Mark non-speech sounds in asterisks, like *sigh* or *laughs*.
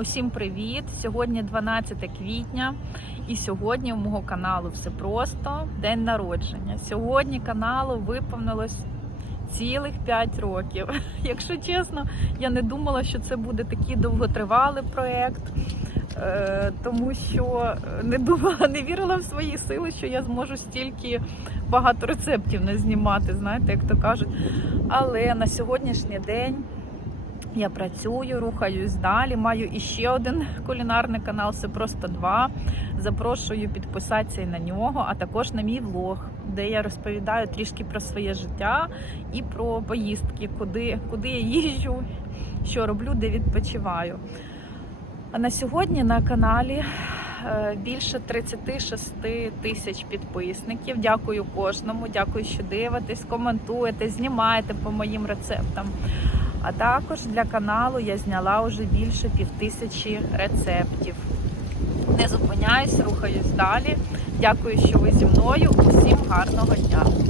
Усім привіт! Сьогодні 12 квітня, і сьогодні у мого каналу все просто день народження. Сьогодні каналу виповнилось цілих 5 років. *laughs* Якщо чесно, я не думала, що це буде такий довготривалий проєкт, е, тому що не думала, не вірила в свої сили, що я зможу стільки багато рецептів не знімати, знаєте, як то кажуть. Але на сьогоднішній день. Я працюю, рухаюсь далі. Маю іще один кулінарний канал, це просто два. Запрошую підписатися на нього, а також на мій влог, де я розповідаю трішки про своє життя і про поїздки, куди, куди я їжджу, що роблю, де відпочиваю. А на сьогодні на каналі е, більше 36 тисяч підписників. Дякую кожному, дякую, що дивитесь, коментуєте, знімаєте по моїм рецептам. А також для каналу я зняла вже більше півтисячі рецептів. Не зупиняюсь, рухаюсь далі. Дякую, що ви зі мною. Усім гарного дня!